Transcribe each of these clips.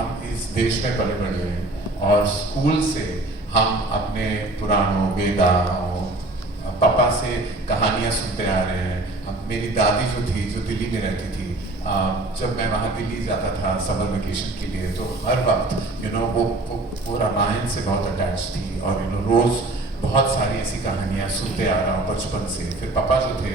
हम इस देश में पले बड़े हैं और स्कूल से हम अपने पुराणों वेदाओं पापा से कहानियाँ सुनते आ रहे हैं। मेरी दादी जो थी, जो दिल्ली में रहती थी, जब मैं वहाँ दिल्ली जाता था समर वेकेशन के लिए, तो हर वक्त वो रामायण से बहुत अटैच थी और रोज़ बहुत सारी ऐसी कहानियाँ सुनते आ रहा हूँ बचपन से। फिर पापा जो थे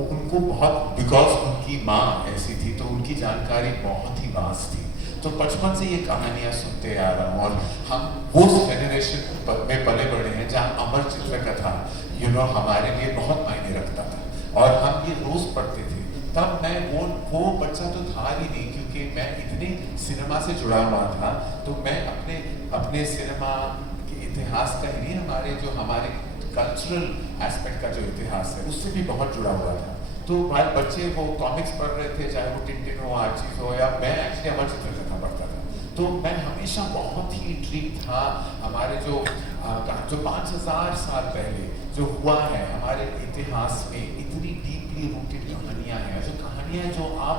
उनको बहुत, बिकॉज उनकी माँ ऐसी थी तो उनकी जानकारी बहुत ही वास्ट थी, तो बचपन से ये कहानियाँ सुनते आ रहा हूँ। और हम वो जेनरेशन में पले बड़े हैं जहाँ अमर चित्र कथा हमारे लिए बहुत मायने रखता था और हम ये रोज पढ़ते थे। तब मैं वो बच्चा तो था ही नहीं, क्योंकि मैं इतने सिनेमा से जुड़ा हुआ था, तो मैं अपने सिनेमा के इतिहास का ही नहीं, हमारे कल्चरल एस्पेक्ट का जो इतिहास है उससे भी बहुत जुड़ा हुआ था। तो हमारे बच्चे वो कॉमिक्स पढ़ रहे थे, चाहे वो टिंटिन हो, आर्चीज हो, या मैं एक्चुअली अमर चित्र कथा पढ़ता था। तो मैं हमेशा बहुत ही इंट्रिग था। हमारे जो 5000 साल पहले जो हुआ है हमारे इतिहास में, इतनी डीपली रूटेड कहानियाँ हैं, जो कहानियाँ जो आप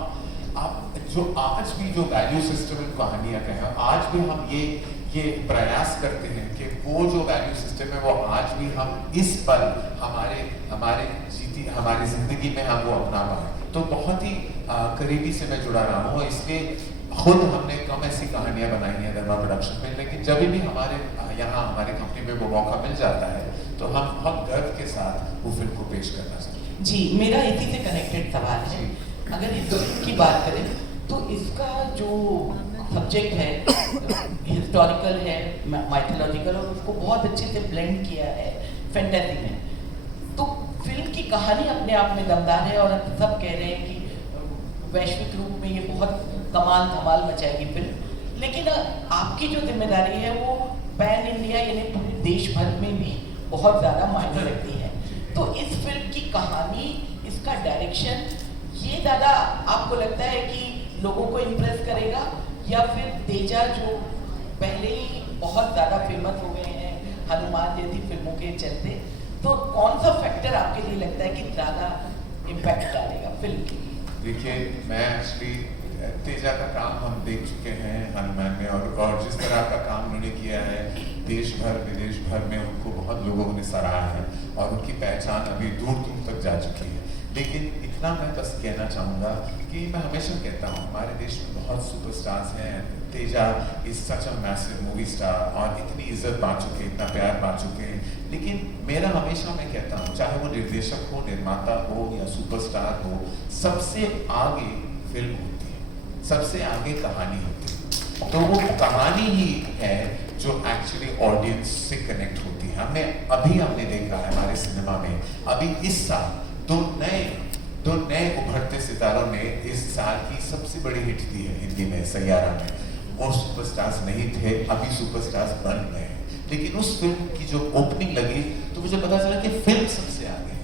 जो आज भी जो वैल्यू सिस्टम इन कहानियाँ का है, आज भी हम ये प्रयास करते हैं कि वो जो वैल्यू सिस्टम है वो आज भी हम इस पल हमारी जिंदगी में हम वो अपना पाए। तो बहुत ही करीबी से मैं जुड़ा रहा हूँ, इसलिए खुद हमने कम ऐसी कहानियां बनाई हैं धर्मा प्रोडक्शन में, लेकिन जब भी हमारे यहाँ हमारी कंपनी में वो मौका मिल जाता है तो हम बहुत गर्व के साथ वो फिल्म को पेश करना चाहते हैं। जी, मेरा इसी से कनेक्टेड सवाल है। अगर इस फिल्म की बात करें तो इसका जो सब्जेक्ट है हिस्टोरिकल है, माइथोलॉजिकल, और उसको बहुत अच्छे से ब्लेंड किया है फैंटेसी में। तो फिल्म की कहानी अपने आप में दमदार है और सब कह रहे हैं कि वैश्विक रूप में ये बहुत कमाल धमाल मचाएगी फिल्म, लेकिन आपकी जो जिम्मेदारी है वो पैन इंडिया यानी पूरे देश भर में भी बहुत ज़्यादा मायने रखती है। तो इस फिल्म की कहानी, इसका डायरेक्शन, ये ज़्यादा आपको लगता है कि लोगों को इम्प्रेस करेगा, या फिर तेजा जो पहले ही बहुत ज़्यादा फेमस हो गए हैं हनुमान जैसी फिल्मों के चलते, तो कौन सा फैक्टर आपके लिए लगता है कि ज़्यादा इम्पैक्ट डालेगा फिल्म के लिए? देखिए, मैं एक्चुअली तेजा का काम हम देख चुके हैं हनुमान में, और जिस तरह का काम उन्होंने किया है देश भर विदेश भर में उनको बहुत लोगों ने सराहा है और उनकी पहचान अभी दूर दूर तक जा चुकी है। लेकिन इतना मैं बस कहना चाहूँगा कि मैं हमेशा कहता हूँ हमारे देश में बहुत सुपरस्टार्स हैं। Teja is such a massive movie star और इतनी इज्जत पा चुके, इतना प्यार पा चुके हैं, लेकिन मेरा हमेशा मैं कहता हूँ चाहे वो निर्देशक हो, निर्माता हो या सुपरस्टार हो, सबसे आगे फिल्म होती है, सबसे आगे कहानी होती है। तो वो कहानी ही है जो एक्चुअली ऑडियंस से कनेक्ट होती है। हमने देखा है हमारे सिनेमा में अभी इस साल दो नए उभरते सितारों ने इस साल की सबसे बड़ी हिट दी है हिंदी में, सैयारा में। वो सुपरस्टार्स नहीं थे, अभी सुपरस्टार्स बन गए हैं। लेकिन उस फिल्म की जो ओपनिंग लगी तो मुझे पता चला कि फिल्म सबसे आगे है,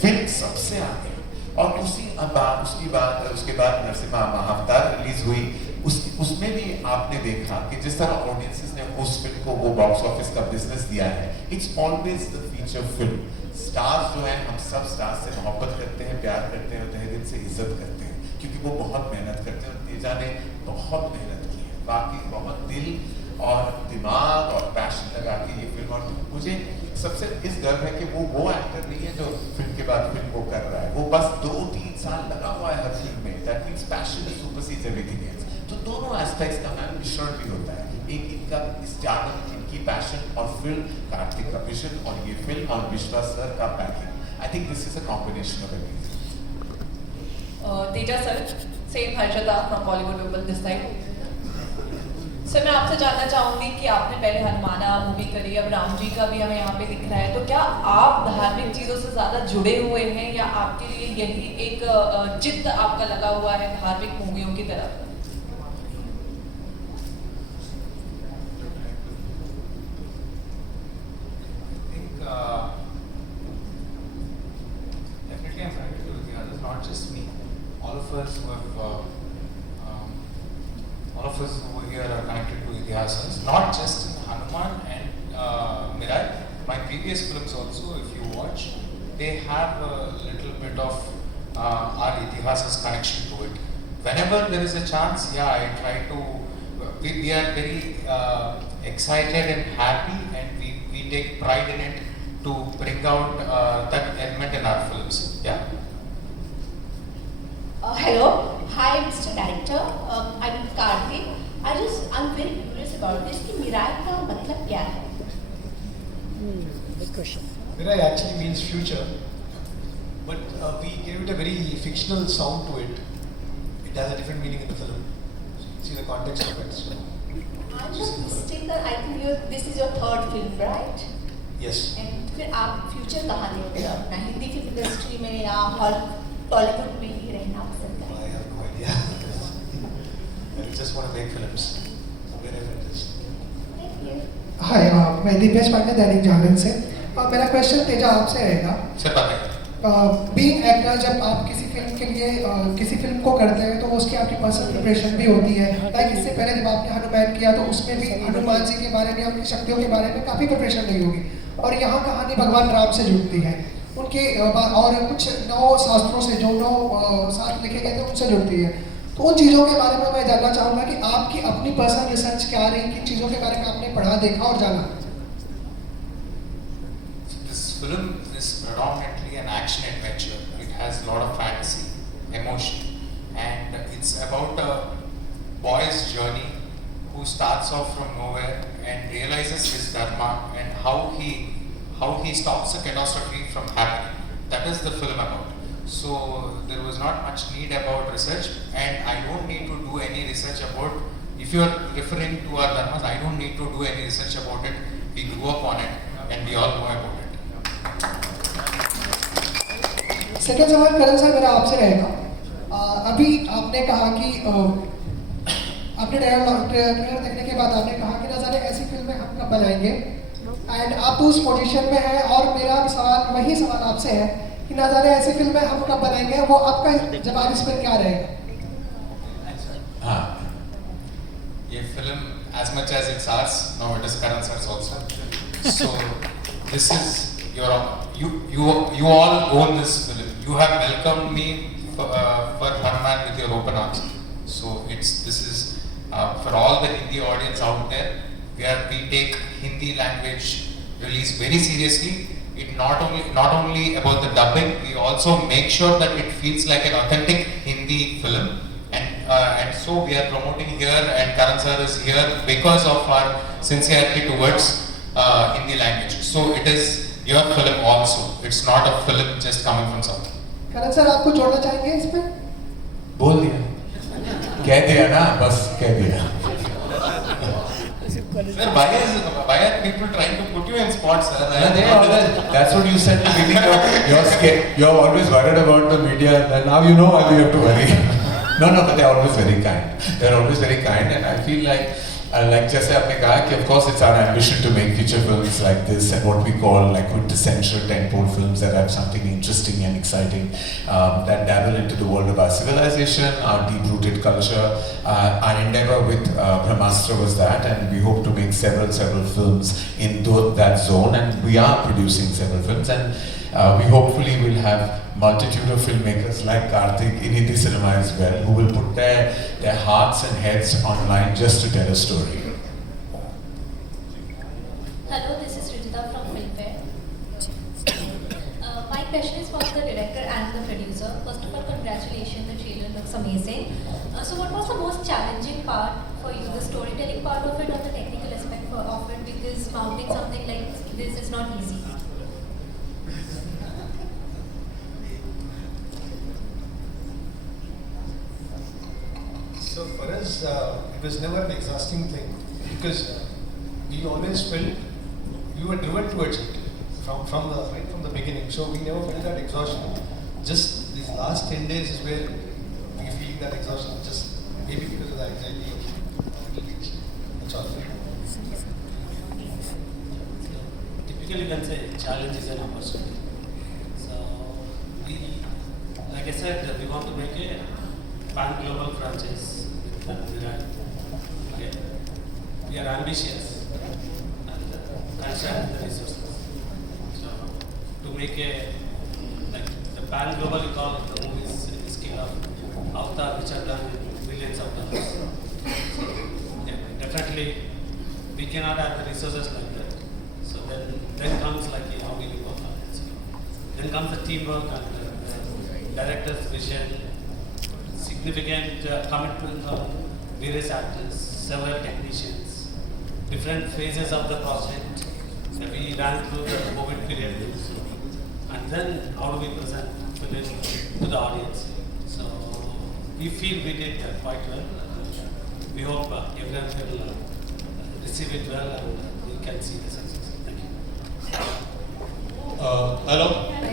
फिल्म सबसे आगे। और उसके बाद नरसिम्हा महाअवतार रिलीज हुई, उसमें भी आपने देखा कि जिस तरह ऑडियंसेस ने उस फिल्म को वो बॉक्स ऑफिस का बिजनेस दिया है। It's always the feature film. Stars जो हैं, हम सब स्टार्स से मोहब्बत करते हैं, प्यार करते हैं और तहे दिल से इज्जत करते हैं, क्योंकि वो बहुत मेहनत करते हैं। और तेजा ने बहुत मेहनत की है, बाकी बहुत दिल और दिमाग और पैशन लगा के ये फिल्म। और मुझे सबसे इस गर्व है कि वो एक्टर नहीं है जो फिल्म के बाद फिल्म को कर रहा है, वो बस 2-3 साल लगा हुआ है हर फिल्म में। That means passion supersedes everything else. तो दोनों एस्पेक्ट्स का मैम मिश्रण भी होता है, एक इनका स्टारडम, इनकी पैशन, और फिल्म कार्तिक का विजन, और ये फिल्म और विश्वास सर का packing. I think this is a combination of everything. Teja sir, same Harshada फ्रॉम Bollywood people this time. Sir, मैं आपसे जानना चाहूंगी कि आपने पहले हनुमाना मूवी करी, अब राम जी का भी हमें यहाँ पे दिख रहा है, तो क्या आप धार्मिक चीज़ों से ज़्यादा जुड़े हुए हैं, या आपके लिए यही एक जिद्द आपका लगा हुआ है धार्मिक मूवियों की तरफ? Definitely I'm connected to Itihas, not just me. All of us who here are connected to Itihas, not just in Hanuman and Mirai. My previous films also, if you watch, they have a little bit of our Itihas's connection to it. Whenever there is a chance, yeah, I try to we are very excited and happy, and we take pride in it to bring out that element in our films. Yeah. Hello, hi Mr. Director. I'm Karthik. I'm very curious about this. कि मिराई का मतलब क्या है? Good question. Mirai actually means future, but we gave it a very fictional sound to it. It has a different meaning in the film. See the context of it. So, I'm just mistaken that I think this is your third film, right? yes. And फिर आप future कहाँ देखते हो अपना Hindi film industry में या टॉलीवुड में ही रहना पसंद I करें? have no idea. I just want to make films. Wherever it is. Thank you. हाय मैं दीपेश पांडे दैनिक जागरण से मेरा क्वेश्चन तेजा आपसे रहेगा सर बताइए. बीइंग एक्टर जब आप किसी फिल्म के लिए किसी फिल्म को करते हैं तो उसकी आपकी पर्सनल प्रिपरेशन भी होती है लाइक इससे पहले जब आपने हनुमान किया तो उसमें भी हनुमान जी के बारे में उनकी शक्तियों के बारे में काफ़ी प्रिपरेशन नहीं होगी और यहाँ कहानी भगवान राम से जुड़ती है उनके और कुछ 9 शास्त्रों से जो 9 शास्त्र लिखे गए थे उनसे जुड़ती है तो उन चीज़ों के बारे में मैं जानना चाहूँगा कि आपकी अपनी पर्सनल रिसर्च क्या रही किन चीज़ों के बारे में आपने पढ़ा देखा और जाना. This film is predominantly an action adventure. It has a lot of fantasy, emotion, and it's about a boy's journey who starts off from nowhere and realizes his dharma and how he stops a catastrophe from happening. That is the film about. So there was not much need about research, and I don't need to do any research about. If you are referring to our dharmas, I don't need to do any research about it. We grew up on it, and we all know about it. Second सवाल करण सर मेरा आपसे रहेगा अभी आपने कहा कि आपने ट्रेलर देखने के बाद आपने कहा कि ना जाने ऐसी फिल्में हम कब बनाएंगे एंड आप उस पोजीशन में हैं और मेरा वही सवाल आपसे है कि ना जाने ऐसी फिल्में हम कब बनाएंगे वो आपका जवाब इस पर क्या रहेगा. हाँ. ये film, as much as it's ours, now it is Karan sir's also. So this is you all own this film. You have welcomed me for Hanuman with your open arms. So this is for all the Hindi audience out there. We take Hindi language release very seriously. It not only about the dubbing, we also make sure that it feels like an authentic Hindi film, and so we are promoting here, and Karan sir is here because of our sincerity towards Hindi language. So it is your film also. It's not a film just coming from South. करण सर आपको जोड़ना चाहेंगे इसमें. बोल दिया, कह दिया ना, बस कह दिया. Sir, why are people trying to put you in spots, sir? That's what you said in the beginning. You're scared. You're always worried about the media. And now you know why you have to worry. No, but they're always very kind. They're always very kind, and I feel like जैसे आपने कहा कि of course it's our ambition to make feature films like this and what we call like quintessential tentpole films that have something interesting and exciting that dabble into the world of our civilization, our deep-rooted culture. Our endeavor with Brahmastra was that, and we hope to make several films in that zone, and we are producing several films, and we hopefully will have multitude of filmmakers like Karthik in Hindi cinema as well, who will put their hearts and heads online just to tell a story. Hello, this is Rijita from Filmfare. My question is for the director and the producer. First of all, congratulations, the trailer looks amazing. So what was the most challenging part for you, the storytelling part of it or the technical aspect of it? Because mounting something like this is not easy. So for us, it was never an exhausting thing because we always felt we were driven towards it from the beginning. So we never felt that exhaustion. Just these last 10 days is where we feel that exhaustion. Just maybe because of the anxiety of release. That's all. Typically, you can say challenge is an opportunity. So we, like I said, we want to make a pan-global franchise with Mirai. Okay. We are ambitious and concerned with the resources. So to make a like the pan-global, we call the movies in the scale of Avatar, which are done in millions of dollars. So, yeah. Unfortunately, we cannot have the resources like that. So then comes like how we work on it. So then comes the teamwork and the director's vision, significant commitment of various actors, several technicians, different phases of the project. We ran through the COVID period, and then how do we present film to the audience? So we feel we did quite well. We hope everyone will receive it well and we can see the success. Thank you. Hello.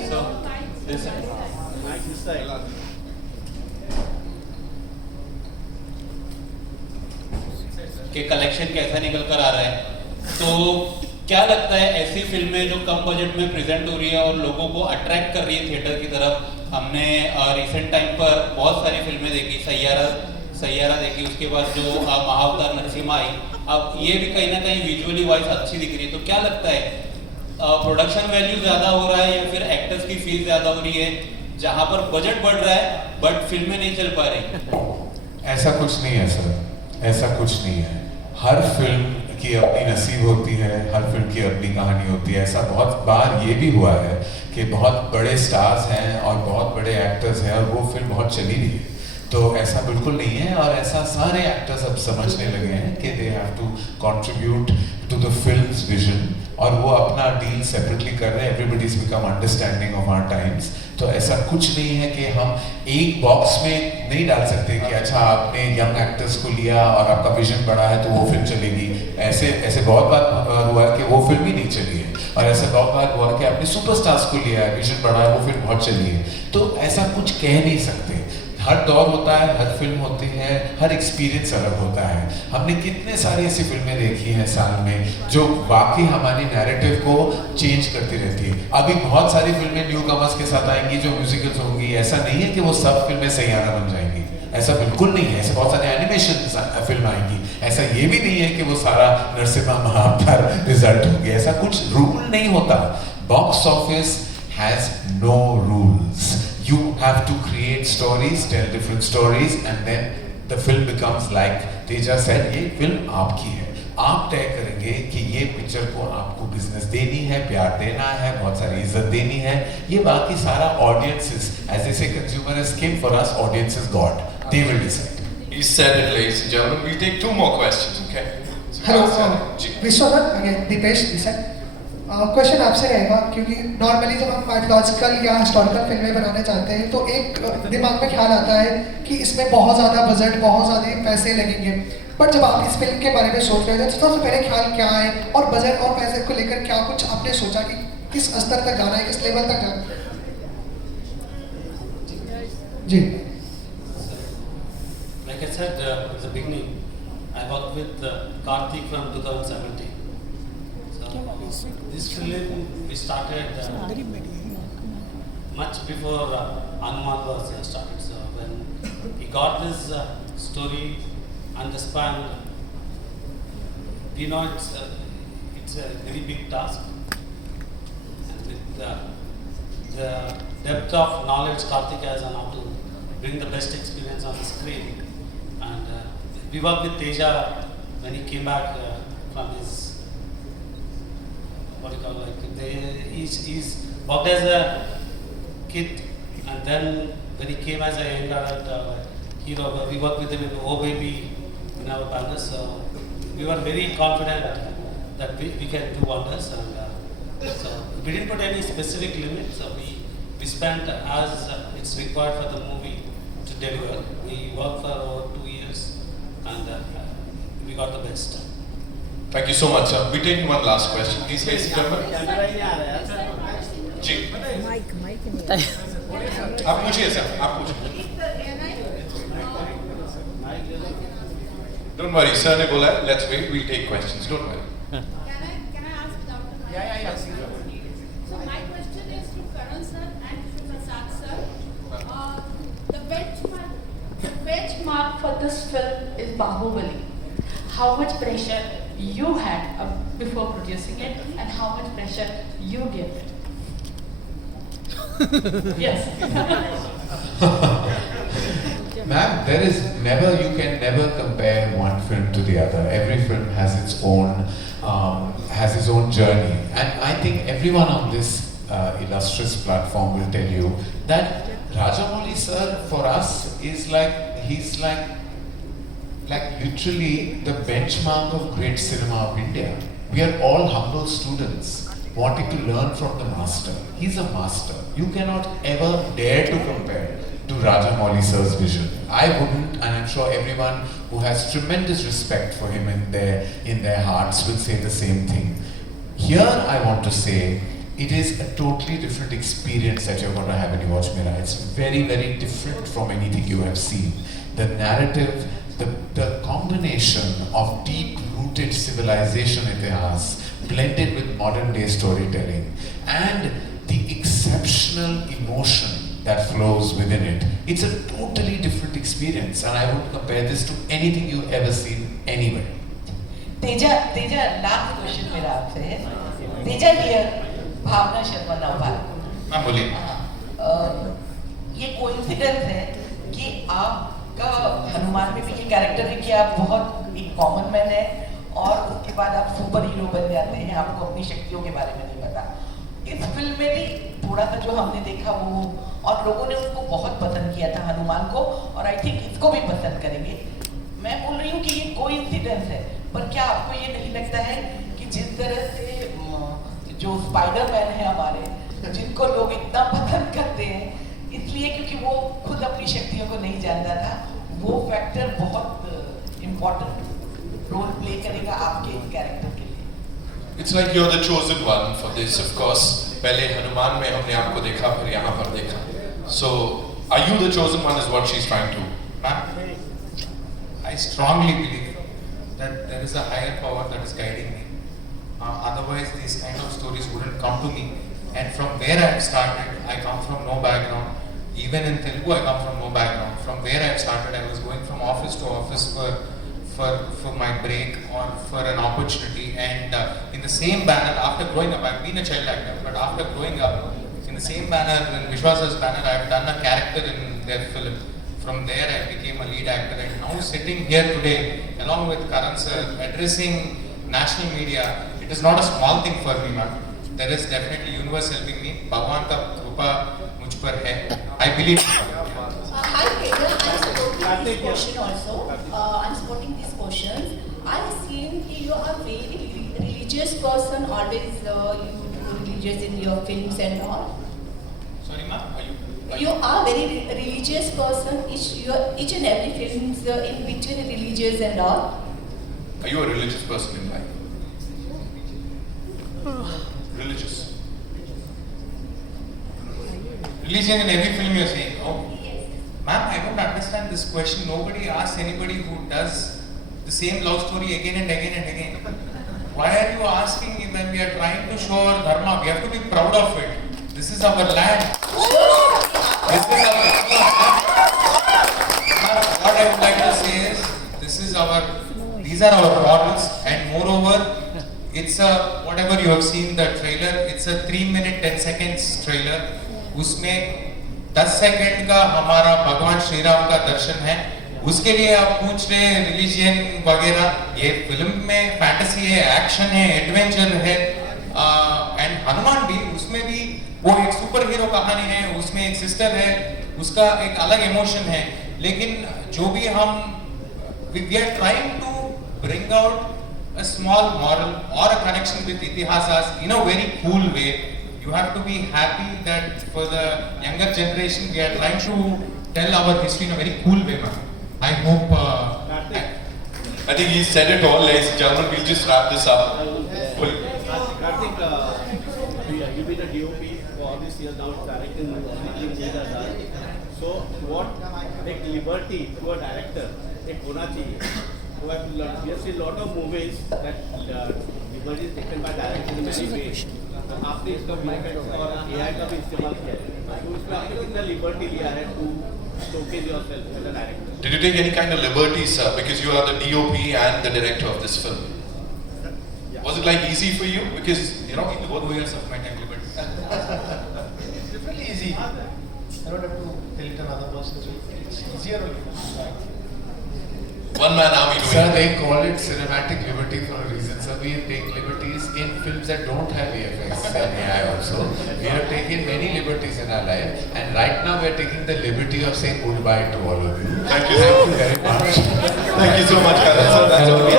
So, this side. कि कलेक्शन कैसा निकल कर आ रहा है, तो क्या लगता है ऐसी फिल्में जो कम बजट में प्रेजेंट हो रही है और लोगों को अट्रैक्ट कर रही है थिएटर की तरफ? हमने रिसेंट टाइम पर बहुत सारी फिल्में देखी, सैयारा देखी, उसके बाद जो महाअवतार नरसिम्हा आई, अब ये भी कहीं ना कहीं विजुअली वाइज अच्छी दिख रही है, तो क्या लगता है प्रोडक्शन वैल्यू ज़्यादा हो रहा है या फिर एक्टर्स की फीस ज़्यादा हो रही है, जहाँ पर बजट बढ़ रहा है बट फिल्में नहीं चल पा रही? ऐसा कुछ नहीं है सर, ऐसा कुछ नहीं है। हर फिल्म की अपनी नसीब होती है, हर फिल्म की अपनी कहानी होती है। ऐसा बहुत बार ये भी हुआ है कि बहुत बड़े स्टार्स हैं और बहुत बड़े एक्टर्स हैं और वो फिल्म बहुत चली भी है, तो ऐसा बिल्कुल नहीं है। और ऐसा सारे एक्टर्स अब समझने लगे हैं कि they have to contribute to the film's vision, और वो अपना डील सेपरेटली कर रहे हैं। Everybody is become understanding of our times. तो ऐसा कुछ नहीं है कि हम एक बॉक्स में नहीं डाल सकते कि अच्छा आपने यंग एक्टर्स को लिया और आपका विजन बड़ा है तो वो फिल्म चलेगी। ऐसे बहुत बार हुआ है कि वो फिल्म ही नहीं चली है, और ऐसे बहुत बार हुआ है कि आपने सुपरस्टार्स को लिया है, विजन बड़ा है, वो फिल्म बहुत चली है। तो ऐसा कुछ कह नहीं सकते। हर दौर होता है, हर फिल्म होती है, हर एक्सपीरियंस अलग होता है। हमने कितने सारी ऐसी फिल्में देखी हैं साल में जो वाकई हमारी नैरेटिव को चेंज करती रहती है। अभी बहुत सारी फिल्में न्यू कमर्स के साथ आएंगी जो म्यूजिकल्स होंगी। ऐसा नहीं है कि वो सब फिल्में सैयारा बन जाएंगी, ऐसा बिल्कुल नहीं है। ऐसे बहुत सारे एनिमेशन फिल्म आएंगी। ऐसा ये भी नहीं है कि वो सारा नरसिम्हा महाअवतार रिजल्ट होगी। ऐसा कुछ रूल नहीं होता। Box office has no rules. You have to create stories, tell different stories, and then the film becomes like Teja said, ये फिल्म आपकी है। आप तय करेंगे कि ये पिक्चर को आपको बिजनेस देनी है, प्यार देना है, बहुत सारी इज्जत देनी है। ये बाकी सारा audiences, as they say, consumers came for us, audience is God. They will decide. He said it, ladies and gentlemen. We'll take 2 more questions, okay? Hello Vishwanath, again Deepesh ji sir. Question आपसे रहेगा, क्योंकि नॉर्मली जब हम माइथोलॉजिकल या हिस्टोरिकल फिल्में बनाने चाहते हैं तो एक दिमाग में ख्याल आता है कि इसमें बहुत ज़्यादा बजट, बहुत ज़्यादा पैसे लगेंगे। बट जब आप इस फिल्म के बारे में सोच रहे थे तो सबसे पहले ख्याल क्या है, और बजट और पैसे को लेकर क्या कुछ आपने सोचा कि किस स्तर तक जाना है, किस लेवल तक जाना है? जी। Like I said at the beginning, I worked with Karthik from 2017. So this film we started much before Hanuman was started. So when he got this story and the span, we know it's a very big task. And with the depth of knowledge Karthik has on how to bring the best experience on the screen, and we worked with Teja when he came back from his he's worked as a kid, and then when he came as a young adult hero, we worked with him in Oh Baby in our banner. So we were very confident that we can do wonders, and so we didn't put any specific limits. So we spent as it's required for the movie to deliver. We worked for over 2 years, and we got the best. Thank you so much. We're taking one last question, please, ladies and gentlemen. जी, आप पूछिए सर, आप पूछिए। Don't worry, sir ने बोला है, let's wait, we'll take questions. Don't worry. Can I ask without the mic? Yeah. So my question is to Karan sir and to Prasad sir. The benchmark for this film is Bahubali. How much pressure you had before producing it, and how much pressure you gave it? Yes. Ma'am, there is never, you can never compare one film to the other. Every film has its own journey. And I think everyone on this illustrious platform will tell you that Rajamouli sir for us is he's like literally the benchmark of great cinema of India. We are all humble students wanting to learn from the master. He's a master. You cannot ever dare to compare to Rajamouli sir's vision. I wouldn't, and I'm sure everyone who has tremendous respect for him in their hearts will say the same thing. Here I want to say, it is a totally different experience that you're going to have when you watch Mira. It's very, very different from anything you have seen. The narrative, the combination of deep-rooted civilization itihas blended with modern-day storytelling and the exceptional emotion that flows within it. It's a totally different experience, and I would compare this to anything you've ever seen anywhere. Teja last question मेरा आपसे है. तेजा डियर, भावना शर्मा नवभार. हाँ बोलिए. ये कोइंसिडेंस है कि आपका हनुमान में भी ये कैरेक्टर है कि आप बहुत एक कॉमन मैन है और उसके बाद आप सुपर हीरो बन जाते हैं. आपको अपनी शक्तियों के बारे में नहीं पता. इस फिल्म में भी थोड़ा सा जो हमने देखा वो, और लोगों ने उसको बहुत पसंद किया था हनुमान को, और आई थिंक इसको भी पसंद करेंगे. मैं बोल रही हूँ कि ये कोइंसिडेंस है, पर क्या आपको ये नहीं लगता है कि जिस तरह से जो स्पाइडरमैन है हमारे, जिनको लोग इतना पसंद करते हैं इसलिए क्योंकि वो खुद अपनी शक्तियों को नहीं जानता था, वो फैक्टर बहुत इम्पोर्टेंट रोल प्ले करेगा आपके इस कैरेक्टर के लिए. It's like you're the chosen one for this, of course. पहले हनुमान में हमने आपको देखा, फिर यहाँ पर देखा. So, are you the chosen one? Is what she's trying to. Ma'am, I strongly believe that there is a higher power that is guiding me. Otherwise, these kind of stories wouldn't come to me. And from where I started, I come from no background. Even in Telugu, I come from no background. From where I started, I was going from office to office for my break or for an opportunity. And in the same banner, after growing up, I've been a child actor, but after growing up, in the same banner, in Vishwasa's banner, I've done a character in their film. From there, I became a lead actor, and now sitting here today, along with Karan sir, addressing national media, it is not a small thing for me, ma'am. There is definitely universe helping me. Bhagwan ka krupa mujh par hai. I believe. Hi, Pedro. I'm supporting this question also. I'm supporting these questions. I've seen you are very religious person. Always you do religious in your films and all. Sorry, ma'am. You are very religious person. Each and every films in which are religious and all. Are you a religious person in life? Religious. Religion in every film you're saying. Oh. Ma'am, I don't understand this question. Nobody asks anybody who does the same love story again and again and again. Why are you asking me when we are trying to show our dharma? We have to be proud of it. This is our land. This is our what I would like to say is, these are our models, and moreover, it's a, whatever you have seen the trailer, it's a 3-minute 10 seconds trailer. उसमें 10 सेकंड का हमारा भगवान श्री राम का दर्शन है. उसके लिए आप पूछ रहे हैं रिलीजियन वगैरह. ये फिल्म में फैंटेसी है, एक्शन है, एडवेंचर है, एंड हनुमान भी, उसमें भी वो एक सुपर हीरो कहानी है, उसमें एक सिस्टर है, उसका एक अलग इमोशन है. लेकिन जो भी हम we are trying to bring out a small moral or a connection with itihasas in a very cool way. You have to be happy that for the younger generation we are trying to tell our history in a very cool way, man. I hope. I think he said it all, ladies and gentlemen. We'll just wrap this up. Karthik, you've been a DOP for all these years now, directing movies. So, what like liberty to a director एक होना चाहिए? So we have seen a lot of movies that liberty is taken by directors in many ways. आपने इसका VFX और AI का भी इस्तेमाल किया है. तो उसमें आपने कितना liberty लिया है to showcase yourself as a director? Did you take any kind of liberties, sir? Because you are the DOP and the director of this film. Yeah. Was it like easy for you? Because you know, in both years of my time, liberty. It's really easy. I don't have to tell it another person as well. it's easier only. One man army Sir, doing. they call it cinematic liberty for a reason. So we take liberties in films that don't have VFX and AI also. We have taken many liberties in our life, and right now we are taking the liberty of saying goodbye to all of you. Thank you. Thank you very much. Thank you so much, Karan sir. That's all.